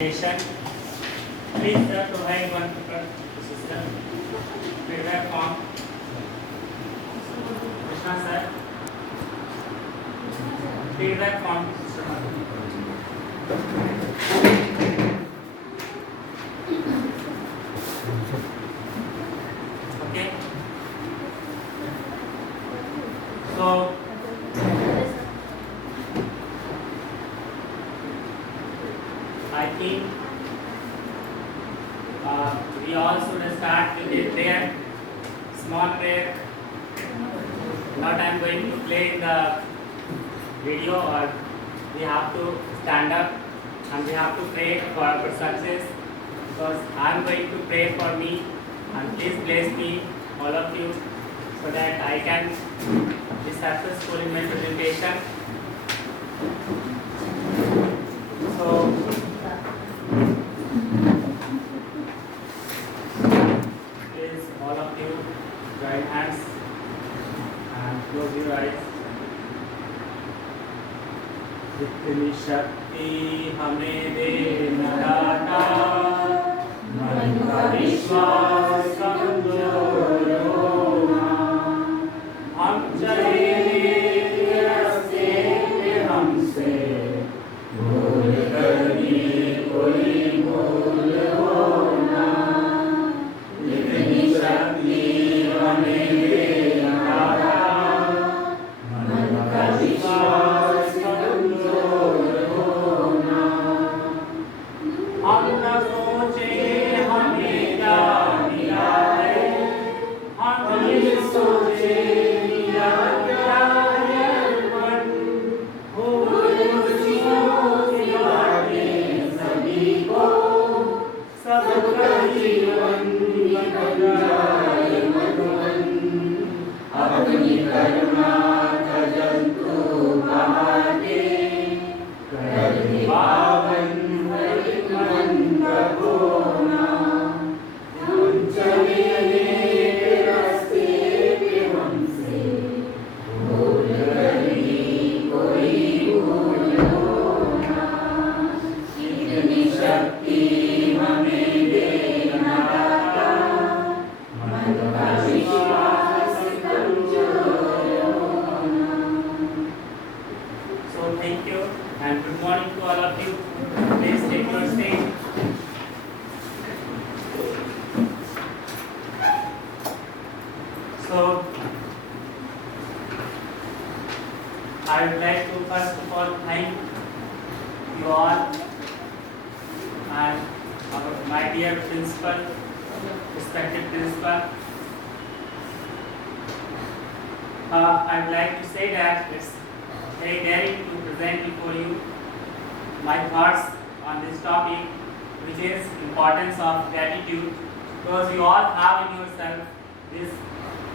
Please provide one paper to system. Feedback form. Krishna sir. Feedback form to system. Okay. So I think we all should start with a prayer, small prayer. Not I am going to play in the video, or we have to stand up and we have to pray for our success, because I am going to pray for me, and please bless me, all of you, so that I can be successful in my presentation. So please all of you join hands and close your eyes. जितनी शक्ति हमें दे दाता, मन का विश्वास कमजोर होना, हम चले रास्ते पे हमसे भूल करनी कोई भूल होना, जितनी शक्ति हमें दे दाता, मन का विश्वास कमजोर होना, हम न सोचे हमें क्या मिला है, हम ये सोचे मिला क्या है अर्पण, भूल खुशियों की बातें सभी को, सबका जीवन बन जाए मधुबन, अपनी करुणा का जंतु बहा के, कर दे पावन हरि मन का कोना, हम चले नेक रास्ते पे हमसे भूल करनी कोई भूल होना, इतनी शक्ति हमें देना दाता, मन का विश्वास कमजोर होना. So thank you and good morning to all of you. Please take your seat. So I would like to first of all thank you all and my dear principal, respected principal. I would like to say that it's very daring to present before you my thoughts on this topic, which is importance of gratitude, because you all have in yourself this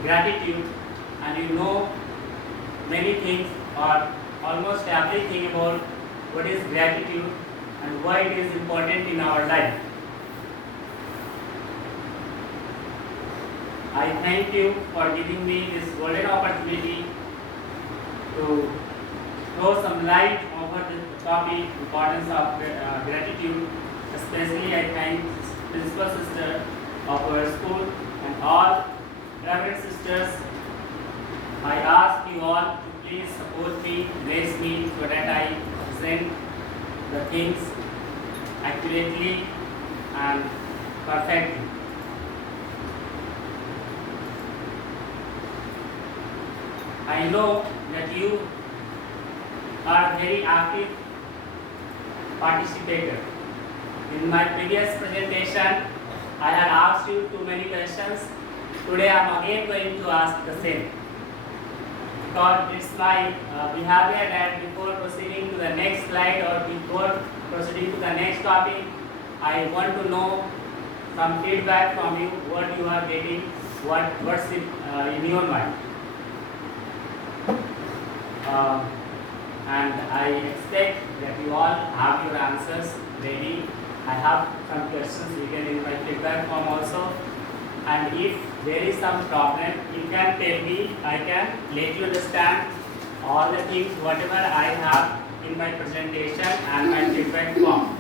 gratitude and you know many things or almost everything about what is gratitude and why it is important in our life. I thank you for giving me this golden opportunity to throw some light over the topic, importance of gratitude. Especially I thank principal sister of our school and all reverend sisters. I ask you all to please support me, bless me, so that I present the things accurately and perfectly. I know that you are very active participator. In my previous presentation, I had asked you too many questions. Today I am again going to ask the same. Because it's my behavior that before proceeding to the next slide or before proceeding to the next topic, I want to know some feedback from you, what you are getting, what's in your mind. And I expect that you all have your answers ready. I have some questions written in my feedback form also. And if there is some problem, you can tell me. I can let you understand all the things, whatever I have in my presentation and my feedback form.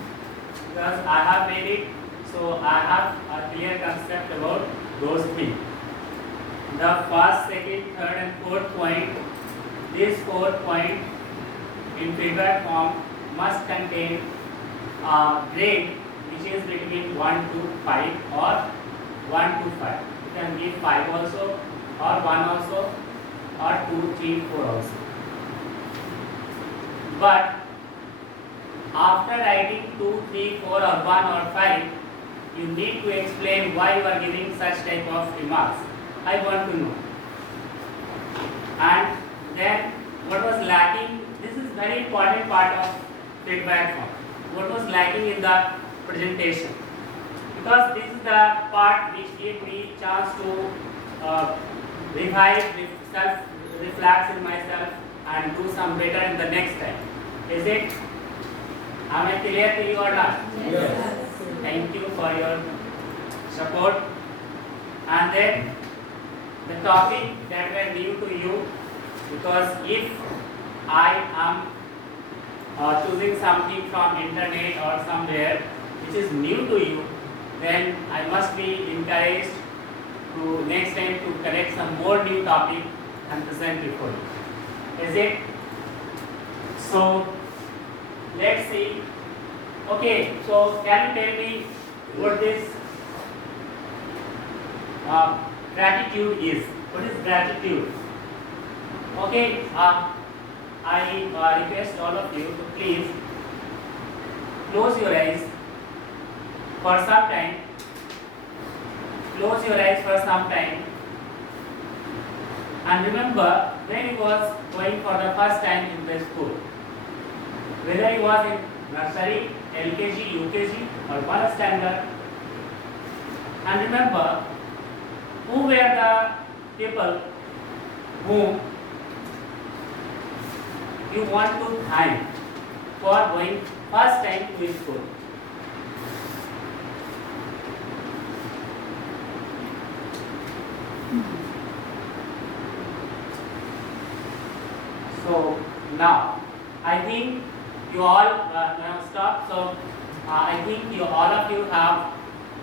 because I have made it, so I have a clear concept about those things. The first, second, third and fourth point, this fourth point in feedback form must contain a grade which is between 1 to 5 or 1 to 5. You can give 5 also or 1 also or 2, 3, 4 also. But after writing 2, 3, 4 or 1 or 5, you need to explain why you are giving such type of remarks. I want to know. And then what was lacking, this is very important part of feedback form. What was lacking in the presentation? Because this is the part which gave me chance to revise, self-reflect in myself and do some better in the next time. Is it? Am I clear to you or not? Yes. Thank you for your support. And then the topic that were new to you, because if I am choosing something from internet or somewhere which is new to you, then I must be encouraged to next time to collect some more new topic and present before you. Is it? So let's see. Okay, so can you tell me what this gratitude is? What is gratitude? Okay, I request all of you to please close your eyes for some time. Close your eyes for some time. And remember when he was going for the first time in the school. Whether he was in nursery, LKG, UKG or 1st standard. And remember who were the people whom you want to thank for going first time to school. So now I think you all now stop. So I think you all of you have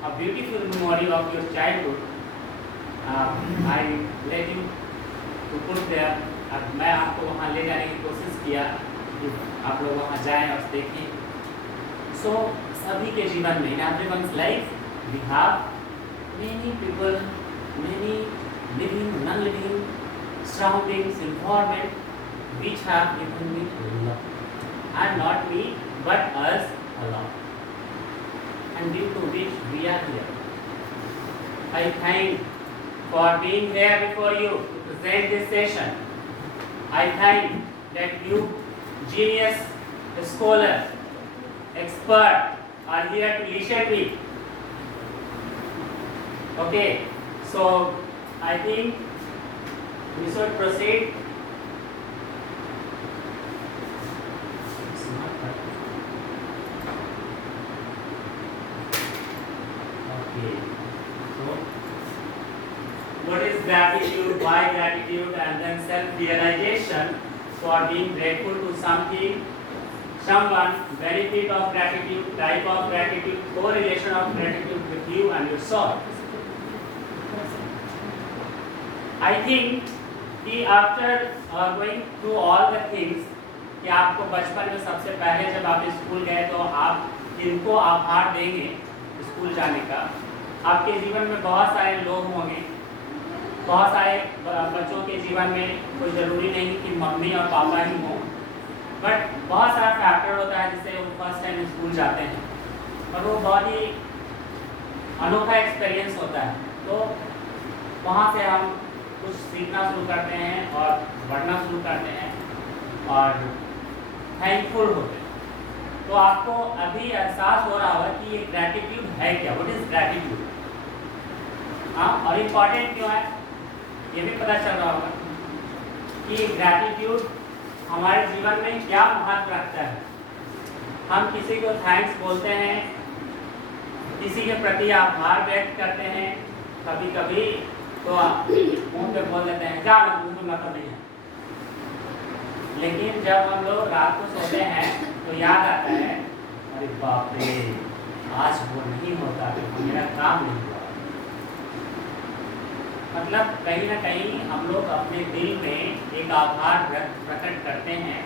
a beautiful memory of your childhood. I let you to put there. मैं आपको वहाँ ले जाने की कोशिश किया कि आप लोग वहाँ जाएं और देखें. So सभी के जीवन में in everyone's life we have many people, many living, non-living surroundings, environment which have given me love. And not me, but us alone. And due to which we are here. I thank for being here before you to present this session. I thank that you, genius, scholar, expert, are here to listen me. Okay, so I think we should proceed. What is gratitude, why gratitude, and then self-realization for being grateful to something, someone, benefit of gratitude, type of gratitude, correlation of gratitude with you and your soul. I think कि after going through all the things, कि आपको बचपन में सबसे पहले जब आप school गए तो आप इनको आभार देंगे स्कूल जाने का. आपके जीवन में बहुत सारे लोग होंगे, बहुत सारे बच्चों के जीवन में कोई ज़रूरी नहीं कि मम्मी और पापा ही हों, बट बहुत सारा फैक्टर होता है जिससे वो फर्स्ट टाइम स्कूल जाते हैं और वो बहुत ही अनोखा एक्सपीरियंस होता है. तो वहाँ से हम कुछ सीखना शुरू करते हैं और बढ़ना शुरू करते हैं और थैंकफुल होते हैं. तो आपको अभी एहसास हो रहा होगा कि ये ग्रैटिट्यूड है क्या, व्हाट इज ग्रैटिट्यूड. हाँ, और इम्पॉर्टेंट क्यों है ये भी पता चल रहा होगा कि ग्रैटिट्यूड हमारे जीवन में क्या महत्व रखता है. हम किसी को थैंक्स बोलते हैं, किसी के प्रति आभार व्यक्त करते हैं, कभी कभी तो मुंह पे बोल देते हैं क्या मतलब नहीं है. लेकिन जब हम लोग रात को सोते हैं तो याद आता है अरे बाप रे आज वो नहीं होता तो मेरा काम नहीं हुआ। मतलब कहीं ना कहीं हम लोग अपने दिल में एक आभार प्रकट करते हैं,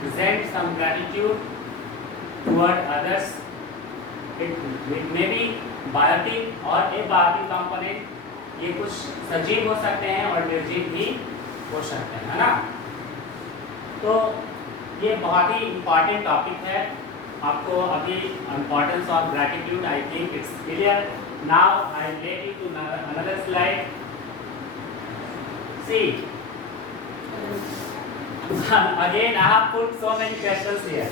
present some gratitude toward others. It may be biotic और abiotic component, ये कुछ सजीव हो सकते हैं और निर्जीव भी हो सकते हैं, है ना। तो ये बहुत ही इम्पॉर्टेंट टॉपिक है। आपको अभी importance of gratitude I think it's clear. Now I let you to another slide. See again I have put so many questions here.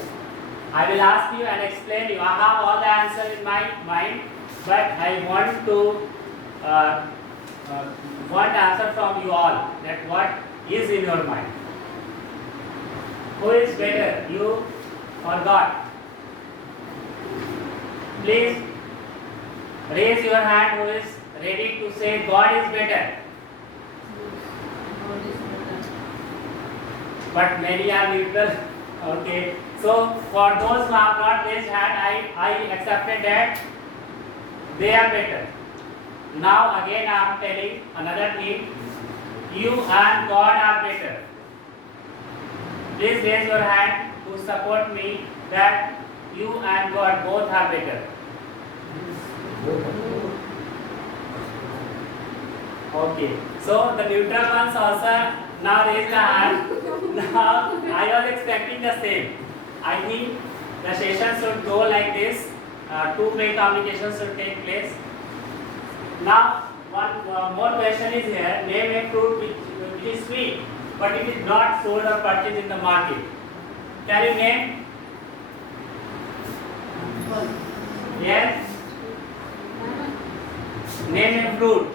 I will ask you and explain you. I have all the answer in my mind, but I want to want answer from you all, that what is in your mind. Who is better, you or God? Please raise your hand who is ready to say God is better. But many are neutral. Okay. So for those who have not raised hand, I accepted that they are better. Now again I am telling another thing. You and God are better. Please raise your hand to support me that you and God both are better. Okay. So the neutral ones also now raise the hand. Now I was expecting the same. I think the session should go like this. Two-way communication should take place. Now one more question is here. Name a fruit which is sweet, but it is not sold or purchased in the market. Can you name? Yes. Name a fruit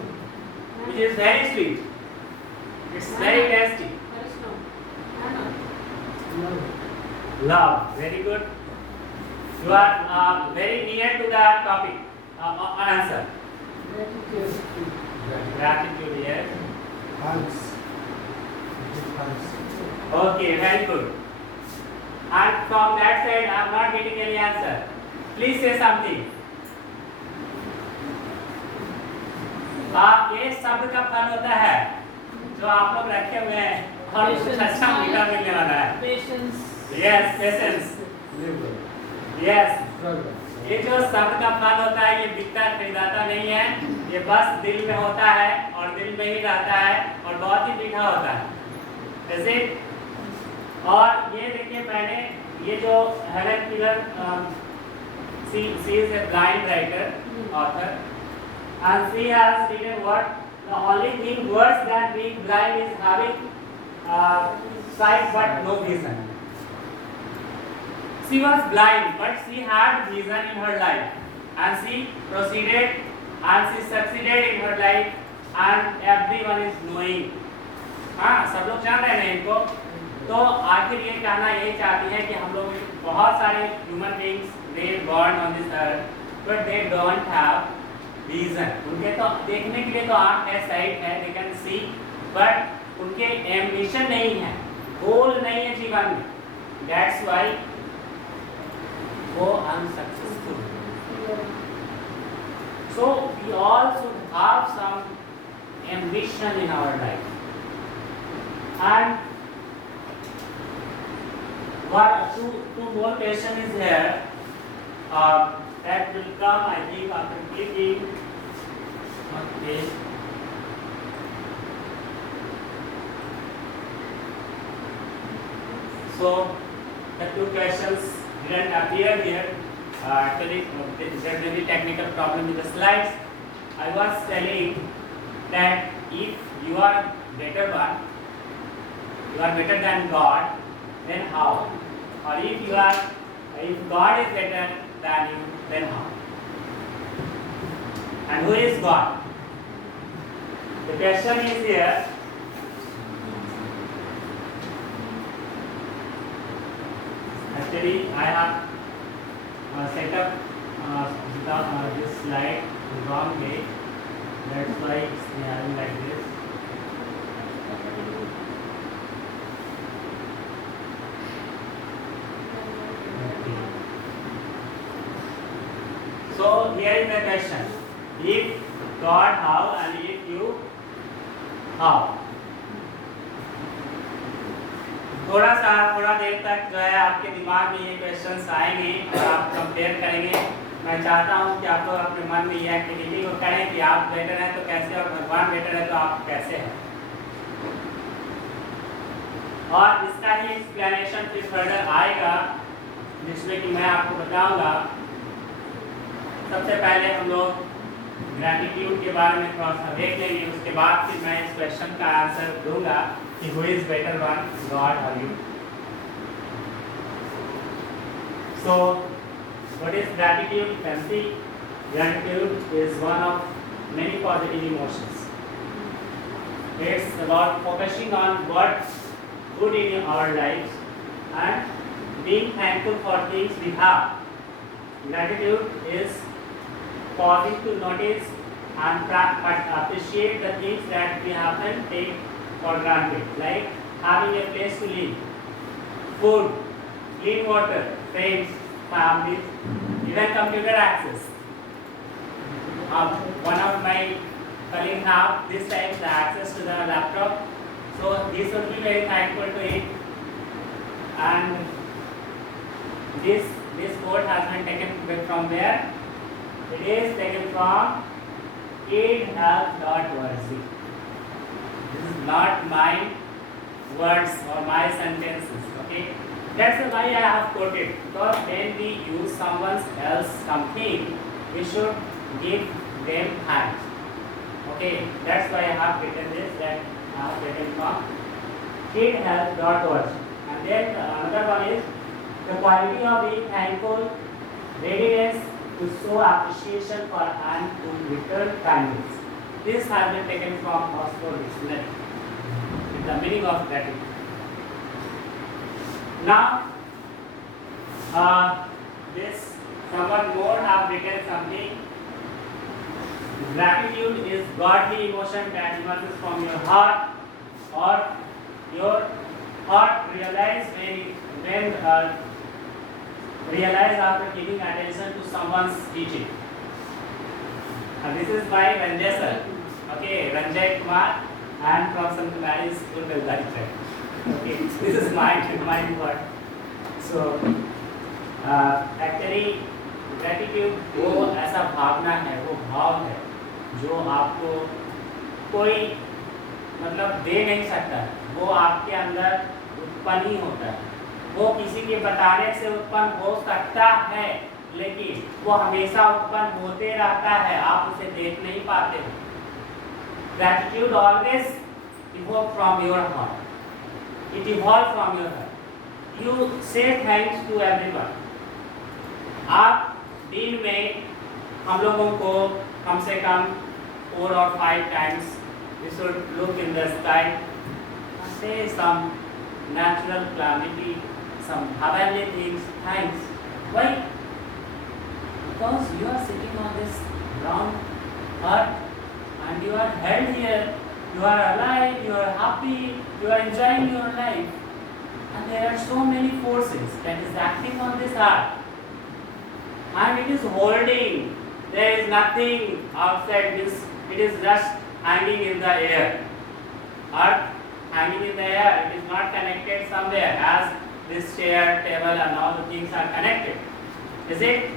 which is very sweet. It's very tasty. Love. Very good. You are very near to the topic. Answer. Gratitude. Yes. Thanks. Okay. Very good. And from that side, I am not getting any answer. Please say something. ये शब्द का फल होता है जो आप लोग रखे हुए हैं और कुछ अच्छा मीठा मिलने वाला है। Patience. Yes, patience. Yes. ये जो शब्द का फल होता है ये बिकता खरीदाता नहीं है, ये बस दिल में होता है और दिल में ही रहता है और बहुत ही मीठा होता है। ऐसे और ये देखिए मैंने ये जो Helen Keller she is a blind writer, author, and she has written what the only thing worse than being blind is having sight but no vision. She was blind but she had vision in her life and she proceeded and she succeeded in her life and everyone is knowing. हाँ सब लोग जान रहे हैं इनको। तो आखिर ये कहना यही चाहती है कि हम लोग बहुत सारे human beings they born on this earth but they don't have vision. उनके तो देखने के लिए तो आँख है, साइट है, they can see, but उनके एम्बिशन नहीं है, गोल नहीं है जीवन में, that's why वो unsuccessful. So we all should have some ambition in our life. And what two more question is here that will come, I think, after clicking. Okay. So the two questions didn't appear here. Actually, there may be technical problem with the slides. I was telling that if you are better one, you are better than God, then how? Or if God is better than you, then how? And who is God? The question is here. Actually, I have set up this slide the wrong way. That's why it's having like this. So here is the question: if God how and if you how? थोड़ा देर तक जो है आपके दिमाग में ये questions आएंगे और आप कंपेयर करेंगे। मैं चाहता हूँ कि आप लोग अपने मन में ये एक्टिविटी को करें कि आप बेटर हैं तो कैसे और भगवान बेटर है तो आप कैसे हैं। और इसका ही एक्सप्लेनेशन फिर फर्दर आएगा जिसमें कि मैं आपको बताऊंगा। सबसे पहले हम लोग ग्रैटिट्यूड के बारे में थोड़ा सा देख लेंगे, उसके बाद फिर मैं इस क्वेश्चन का आंसर दूंगा कि who is better one, God or you. So what is gratitude? You can see gratitude is one of many positive emotions. It's about focusing on what's good in our lives and being thankful for things we have. Gratitude is pausing to notice and appreciate the things that we often take for granted, like having a place to live, food, clean water, friends, families, even computer access. One of my colleagues have this time the access to the laptop, so he should be very thankful to it. And this quote has been taken from where? It is taken from kidhelp.org. This is not my words or my sentences. Okay, that's why I have quoted. Because when we use someone else something, we should give them thanks. Okay, that's why I have written this. That I have written from kidhelp.org. And then another one is the quality of being thankful, readiness to show appreciation for and to return kindness. This has been taken from Oxford Dictionary. It's the meaning of gratitude. Now, this someone more have written something. Gratitude is godly emotion that emerges from your heart, or your heart realize realize after giving attention to someone's teaching. This is by Ranjay sir. Okay, Ranjay Kumar, and from St. Mary's School, Belgavi. Okay, this is my word. So, actually, gratitude वो ऐसा भावना है, वो भाव है जो आपको कोई मतलब दे नहीं सकता, वो आपके अंदर उत्पन्न ही होता है। वो किसी के बताने से उत्पन्न हो सकता है, लेकिन वो हमेशा उत्पन्न होते रहता है, आप उसे देख नहीं पाते हो। Gratitude always evolve from your heart. It evolves from your heart. You say thanks to everyone. आप दिन में हम लोगों को कम से कम 4 or 5 times we should look in the sky and say some natural calamity, some heavenly things, thanks. Why? Because you are sitting on this round earth and you are held here, you are alive, you are happy, you are enjoying your life, and there are so many forces that is acting on this earth. And it is holding. There is nothing outside this. It is just hanging in the air. Earth hanging in the air. It is not connected somewhere as this chair, table and all the things are connected. Is it?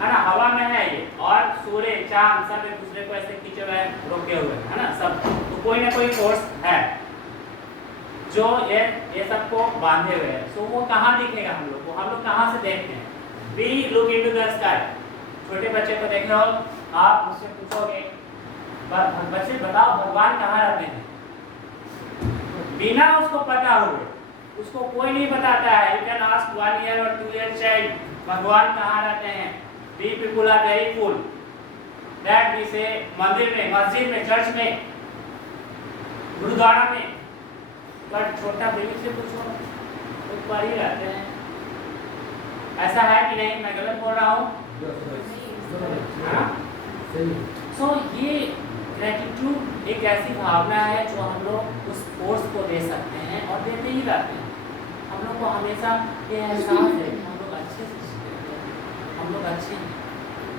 है ना, हवा में है ये, और सूर्य चांद सब एक दूसरे को ऐसे खींचे हुए रोके हुए है ना सब, तो कोई ना कोई फोर्स है जो ये सबको बांधे हुए है। सो वो कहाँ दिखेगा हम लोग को? हम लोग कहाँ से देखते हैं? We look into the sky. छोटे बच्चे को देख रहे हो आप, उससे पूछोगे बच्चे बताओ भगवान कहाँ रहते हैं, बिना उसको पता हुए उसको कोई नहीं बताता है। You can ask 1 year or 2 year child भगवान कहाँ रहते हैं। We people are very cool that we say मंदिर में, मस्जिद में, चर्च में, गुरुद्वारा में, पर छोटा बेबी से पूछो तो पर ही रहते हैं। ऐसा है कि नहीं? मैं गलत बोल रहा हूँ? सो ये ग्रेटिट्यूड एक ऐसी भावना है जो हम लोग उस फोर्स को दे सकते हैं और देते ही रहते हैं। हम लोग को हमेशा ये एहसास है कि हम लोग अच्छे से, हम लोग अच्छे हैं,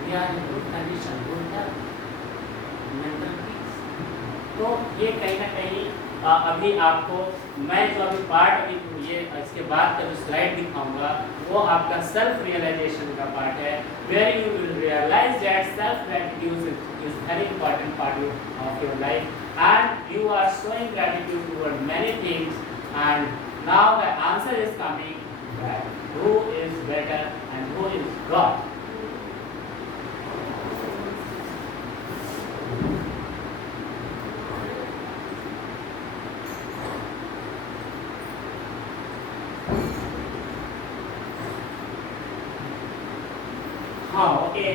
we are in good condition, good health, mental peace. तो ये कहीं ना कहीं अभी आपको मैं जो अभी पार्ट अभी ये इसके बाद का जो स्लाइड दिखाऊंगा वो आपका सेल्फ रियलाइजेशन का पार्ट है, where you will realize that self gratitude is very important part of your life and you are showing gratitude toward many things and now the answer is coming that who is better and who is God. Okay.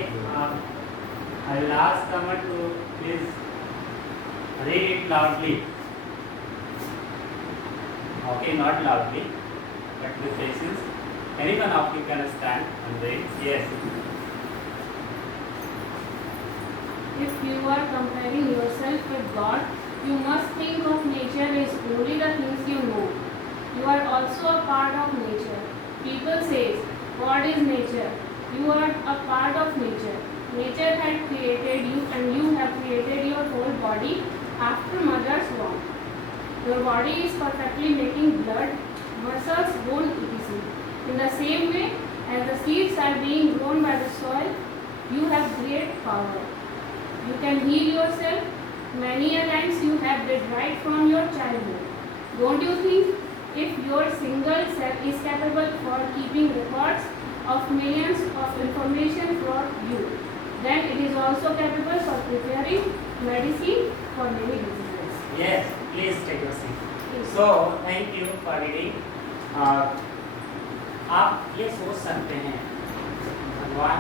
I will ask someone to please read it loudly. Okay, not loudly, but with patience. Anyone of you can stand and read. Yes. If you are comparing yourself with God, you must think of nature as only the things you know. You are also a part of nature. People say, God is nature. You are a part of nature. Nature had created you and you have created your whole body after mother's womb. Your body is perfectly making blood, muscles, bone, etc. In the same way as the seeds are being grown by the soil, you have great power. You can heal yourself. Many a times you have did right from your childhood. Don't you think? If your single cell is capable for keeping records of millions of information for you, then it is also capable for preparing medicine for many diseases. Yes, please take a seat. Yes. So, thank you for reading. आप ये सोच सकते हैं भगवान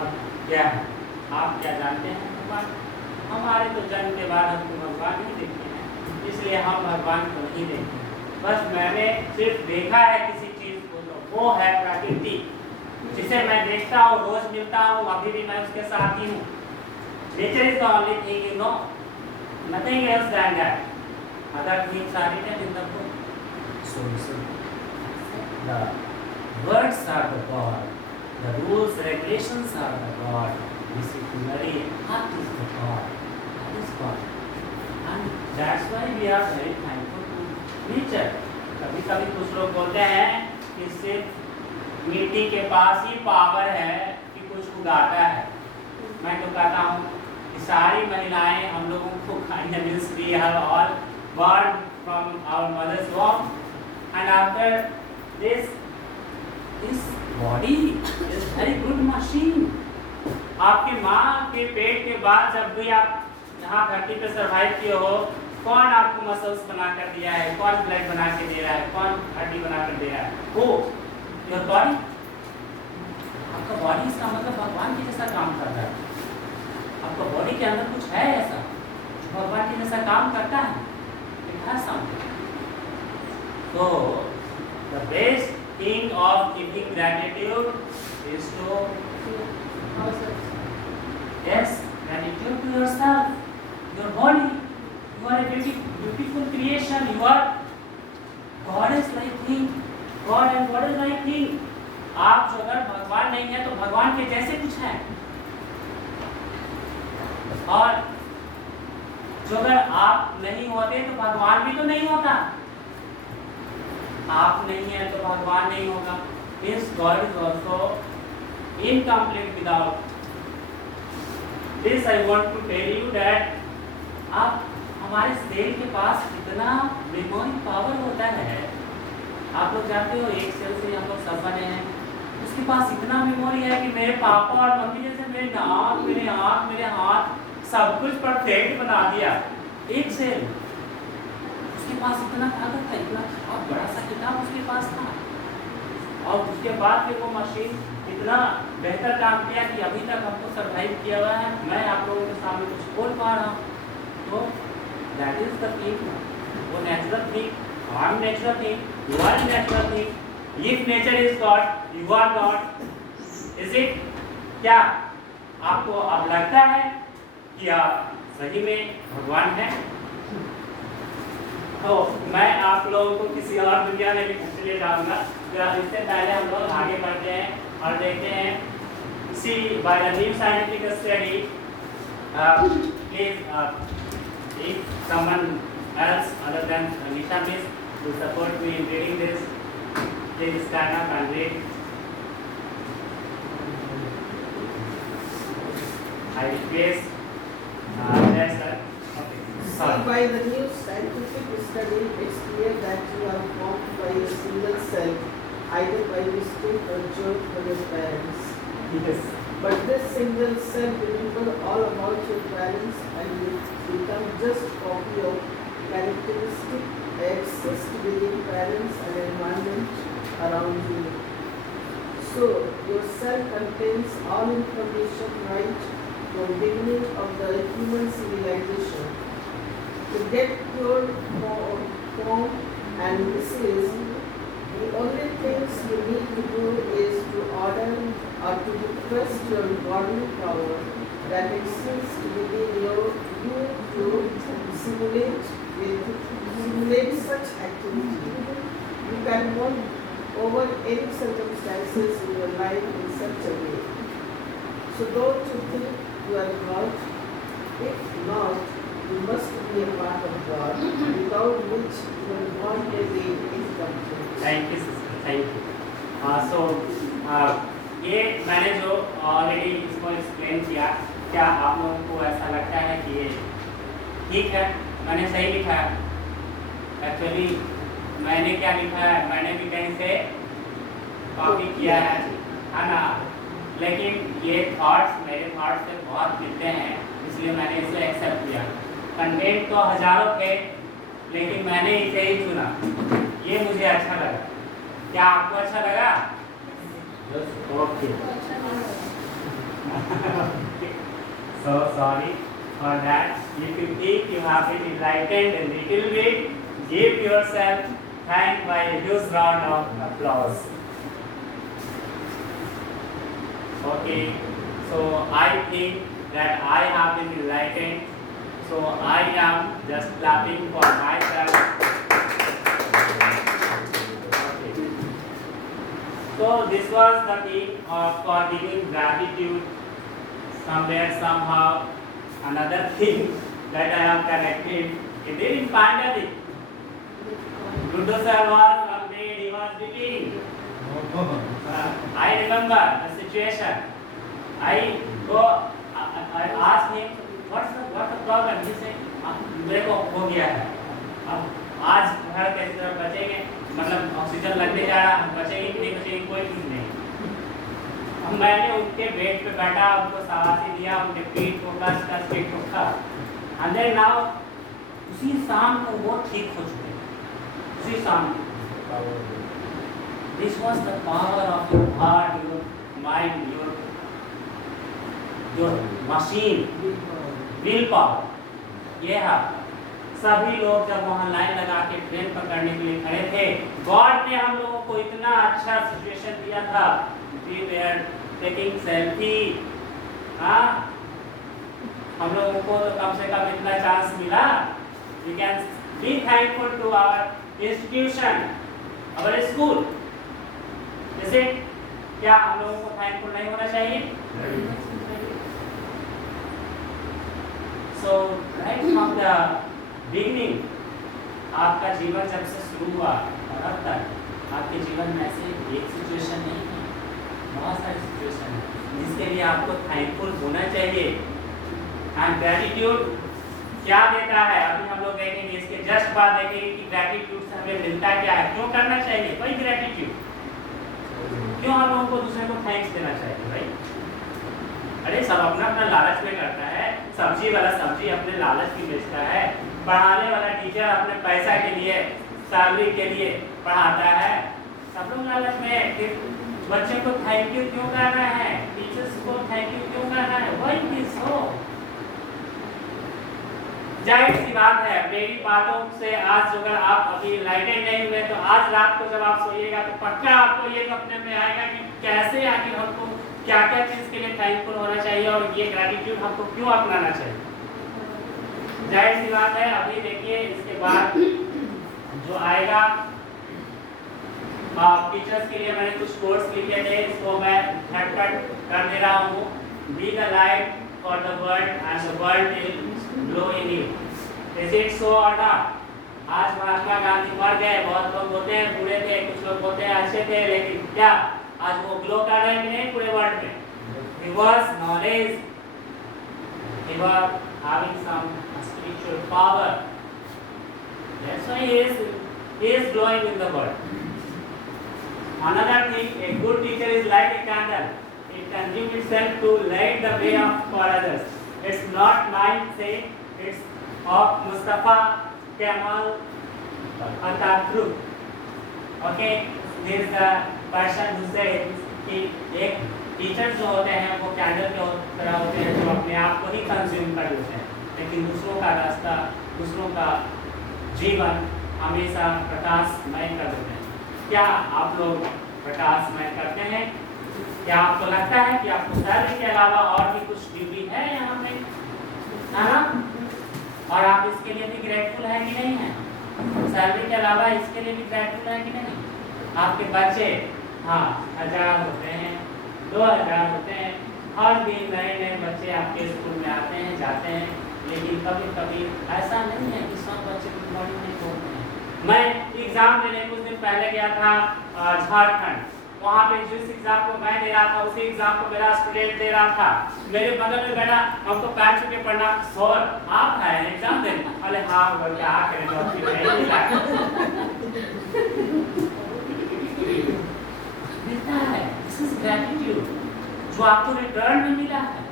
अब क्या है, आप क्या जानते हैं भगवान? हमारे तो जन्म के बाद हमको भगवान नहीं देखते हैं, इसलिए हम भगवान को नहीं देखते। बस मैंने सिर्फ देखा है किसी चीज़ को, तो वो है प्रकृति, जिसे मैं देखता हूँ, रोज मिलता हूँ, अभी भी मैं उसके साथ ही हूँ। Nature is the only thing you know, nothing else then that, other things are written in the book. So the words are the God, the rules, regulations are the God, disciplinary heart is the God, that is God, and that's why we are very thankful to nature. कभी कभी कुछ लोग बोलते हैं कि सिर्फ मिट्टी के पास ही पावर है कि कुछ उगाता है। मैं तो कहता हूँ कि सारी महिलाएं हम लोगों को खाने means we have all born from our mother's womb, and after this body is very good machine. आपकी माँ के पेट के बाद जब भी आप यहाँ धरती पे सर्वाइव किए हो, कौन आपको मसल्स बना कर दिया है, कौन ब्लड बना के दे रहा है, कौन हड्डी बना कर दे रहा है? वो योर बॉडी। आपका बॉडी इसका मतलब भगवान के जैसा काम करता है। आपका बॉडी के अंदर कुछ है ऐसा जो भगवान के जैसा काम करता है। It has something. So the best thing of giving gratitude is to yes, gratitude to yourself, your body. You are a beautiful creation. You are goddess-like thing. God and goddess-like thing. आप जो अगर भगवान नहीं है तो भगवान के जैसे कुछ है, और जो अगर आप नहीं होते तो भगवान भी तो नहीं होता। आप नहीं है तो भगवान नहीं होगा। Means God is also incomplete without this. I want to tell you that आप हमारे सेल के पास कितना मेमोरी पावर होता है। आप लोग जानते हो एक सेल से हम लोग सब बने हैं, उसके पास इतना मेमोरी है कि मेरे पापा और मम्मी जैसे मेरे नाक, मेरे आँख, मेरे हाथ सब कुछ परफेक्ट बना दिया एक सेल। उसके पास इतना ताकत था, इतना बहुत बड़ा सा किताब उसके पास था, और उसके बाद फिर वो मशीन इतना बेहतर काम किया कि अभी तक हमको सर्वाइव किया हुआ है। मैं आप लोगों के सामने कुछ बोल पा रहा हूँ। तो दैट इज द थिंग, वो natural thing, I am natural thing, you are natural thing. If nature is God, you are God, is it? क्या आपको अब लगता है कि आप सही में भगवान है? तो मैं आप लोगों को किसी और दुनिया में भी ले जाऊंगा। इससे पहले हम लोग आगे बढ़ते हैं और देखते हैं See, by the new scientific study, please, if someone else other than Nisha Miss will support me in reading this, please stand up and read. I request. Yes, sir. Okay. See, by the new scientific study, it's clear that you are formed by a single cell, either by mistake or joke from your parents. Yes. But this single cell remember all about your parents and will become just copy of characteristic exist within parents and environment around you. So your cell contains all information right from beginning of the human civilization. To get your form and disease, the only things you need to do is to order or to request your bodily power that exists within you to simulate such activity. You can move over any circumstances in your life in such a way. So don't you think you are God? If not, you must be a part of God, without which you will not be incomplete. Thank you, sister. Thank you. ये मैंने जो already इसको explain किया, क्या आप लोगों को ऐसा लगता है कि ये ठीक है? मैंने सही लिखा है? एक्चुअली मैंने क्या लिखा है, मैंने भी कहीं से कॉपी किया है ना? लेकिन ये थॉट्स मेरे थॉट्स से बहुत मिलते हैं, इसलिए मैंने इसे एक्सेप्ट किया। कंटेंट तो हजारों थे, लेकिन मैंने इसे ही चुना। ये मुझे अच्छा लगा। क्या आपको अच्छा लगा? Okay. So sorry for that. If you think you have been enlightened a little bit, give yourself thanks by a huge round of applause. Okay. So I think that I have been enlightened. So I am just clapping for myself. Okay. So this was the theme for giving gratitude. Somewhere, somehow, another thing that I have corrected. It didn't find it. Ludo sir was one day he was reading. I remember the situation. I asked him, what's the problem? He said, मेरे को हो गया है, अब आज घर कैसे तरह बचेंगे, मतलब ऑक्सीजन लगने जा रहा, हम बचेंगे कि नहीं बचेंगे कोई ठीक नहीं। अब मैंने उनके बेड पे बैठा, उनको शाबाशी दिया, उनके पीठ को कस के ठोका, and then now उसी शाम को वो ठीक हो चुके, उसी शाम को। This was the power of your heart, your mind, your machine, will power। ये है, सभी लोग जब वहाँ लाइन लगा के ट्रेन पकड़ने के लिए खड़े थे, गॉड ने हम लोगों को इतना अच्छा सिचुएशन दिया था, we were taking selfie, हाँ, हम लोगों को तो कम से कम इतना चांस मिला। We can be thankful to our institution, our school। जैसे क्या हम लोगों को थैंकफुल नहीं होना चाहिए? So right from the beginning, आपका जीवन जब से शुरू हुआ और अब तक आपके जीवन में ऐसे एक सिचुएशन नहीं है, बहुत सारी सिचुएशन है जिसके लिए आपको थैंकफुल होना चाहिए। एंड ग्रैटिट्यूड क्या देता है, अभी हम लोग देखेंगे, इसके जस्ट बाद देखेंगे कि ग्रैटिट्यूड से हमें मिलता क्या है, क्यों करना चाहिए भाई ग्रैटिट्यूड, क्यों हम लोगों को दूसरे को थैंक्स देना चाहिए भाई? अरे सब अपना अपना लालच में करता है, सब्जी वाला सब्जी अपने लालच की बेचता है, पढ़ाने वाला टीचर अपने पैसा के लिए, सैलरी के लिए पढ़ाता है, सब लोग लालच में। फिर बच्चे को थैंक यू क्यों कहना है, टीचर्स को थैंक यू क्यों कहना है, व्हाई दिस हो? जाहिर सी बात है, मेरी बातों से आज अगर आप अभी इनलाइटेड नहीं हुए तो आज रात को जब आप सोइएगा तो पक्का आपको ये सपने में आएगा कि कैसे आखिर हमको क्या क्या चीज के लिए थैंकफुल होना चाहिए और ये ग्रैटिट्यूड हमको क्यों अपनाना चाहिए। जाहिर सी बात है, अभी देखिए इसके बाद जो आएगा टीचर्स के लिए मैंने कुछ कोर्स लिखे थे, इसको मैं झटपट कर दे रहा हूँ। Be the light for the world and the world will glow in you. Is it so और नॉट? आज महात्मा गांधी मर गए, बहुत लोग होते हैं बुरे थे, कुछ लोग होते हैं अच्छे थे, लेकिन क्या आज वो ग्लो कर रहे हैं कि नहीं पूरे वर्ल्ड में? He was knowledge, he was having some spiritual power. That's why he is glowing in the world. Another thing, a good teacher is like a candle. It can give itself to light the way for others. It's not mine saying, it's of Mustafa Kemal Atatürk. Okay, there is a person who says कि एक teacher जो होते हैं वो candle के तरह होते हैं जो अपने आप को ही कंज्यूम कर लेते हैं, लेकिन दूसरों का रास्ता, दूसरों का जीवन हमेशा प्रकाशमय कर देते हैं। क्या आप लोग प्रकाशमय करते हैं? क्या आपको लगता है कि आपको सैलरी के अलावा और भी कुछ ड्यूटी है यहाँ पे, है ना? और आप इसके लिए भी ग्रेटफुल है कि नहीं है? सैलरी के अलावा इसके लिए भी ग्रेटफुल है कि नहीं? आपके बच्चे 1000 होते हैं, 2000 होते हैं, हर दिन नए नए बच्चे आपके स्कूल में आते हैं जाते हैं, लेकिन कभी कभी ऐसा नहीं है कि सब बच्चे गुड मॉर्निंग नहीं बोलते हैं। मैं एग्जाम देने कुछ दिन पहले गया था झारखंड, वहाँ पे जिस एग्जाम को मैं दे रहा था उसी एग्जाम को मेरा स्टूडेंट दे रहा था। मेरे बगल में बैठा, हमको पैर छू के पढ़ना, सर आप आए एग्जाम देने? अरे हाँ बोल के आ करें मिलता है। दिस इज ग्रेटिट्यूड जो आपको रिटर्न में मिला है।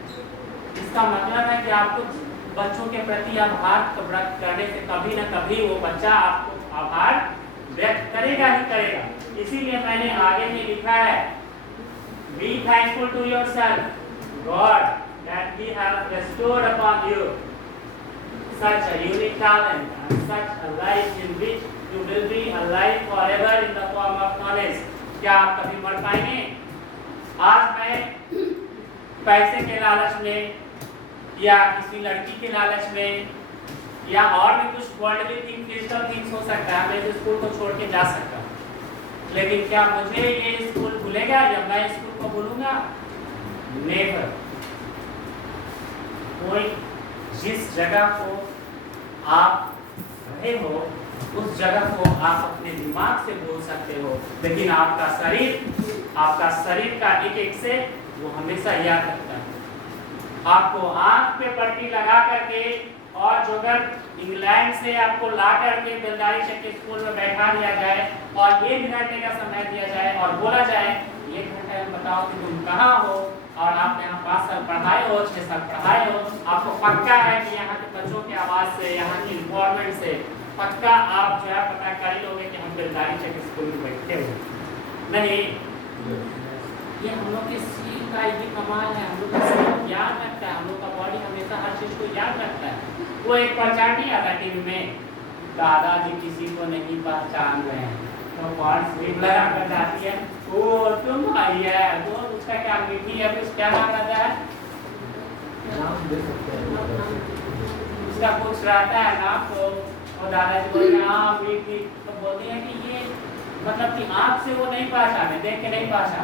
इसका मतलब है कि आपको बच्चों के प्रति आभार करने से कभी ना कभी वो बच्चा आपको आभार व्यक्त करेगा ही करेगा। इसीलिए मैंने आगे में लिखा है, be thankful to yourself God that he have bestowed upon you such a unique talent and such a life in which you will be alive forever in the form of knowledge। क्या आप कभी मर पाएंगे? आज मैं पैसे के लालच में या किसी लड़की के लालच में या और भी कुछ वर्ल्डली थिंग, फिजिकल थिंग्स हो सकता है, मैं इस स्कूल को छोड़ के जा सकता हूँ, लेकिन क्या मुझे ये स्कूल भूलेगा या मैं स्कूल को भूलूंगा? नेवर। कोई जिस जगह को आप रहे हो उस जगह को आप अपने दिमाग से भूल सकते हो, लेकिन आपका शरीर का एक एक से वो हमेशा याद रखता है। आपको आंख पे पट्टी लगा करके और जो अगर इंग्लैंड से आपको ला करके बेलदारी के स्कूल में बैठा दिया जाए और 1 घंटे का समय दिया जाए और बोला जाए 1 घंटे में बताओ कि तुम कहाँ हो और आप यहाँ 5 साल पढ़ाए हो, 6 साल पढ़ाए हो, आपको पक्का है कि यहाँ के बच्चों की आवाज़ से, यहाँ की इन्वायरमेंट से पक्का आप जो है पता कर ही लोगे कि हम बेलदारी के स्कूल में बैठे हुए नहीं। ये हम लोग के सील का ये कमाल है, हम लोग का सील याद रखता है, हम लोग का बॉडी हमेशा हर चीज़ को याद रखता है। वो एक प्रचार नहीं आता टीवी में, दादाजी किसी को नहीं पहचान रहे हैं, तो कौन स्लिप लगा कर जाती है, ओ तुम आई है, तो उसका क्या मीठी है, तो क्या नाम रहता है? उसका कुछ रहता है ना, तो वो दादाजी बोलते हैं हाँ मीठी, तो बोलते हैं कि ये मतलब कि आँख से वो नहीं पहचाने, देख के नहीं पहचाने।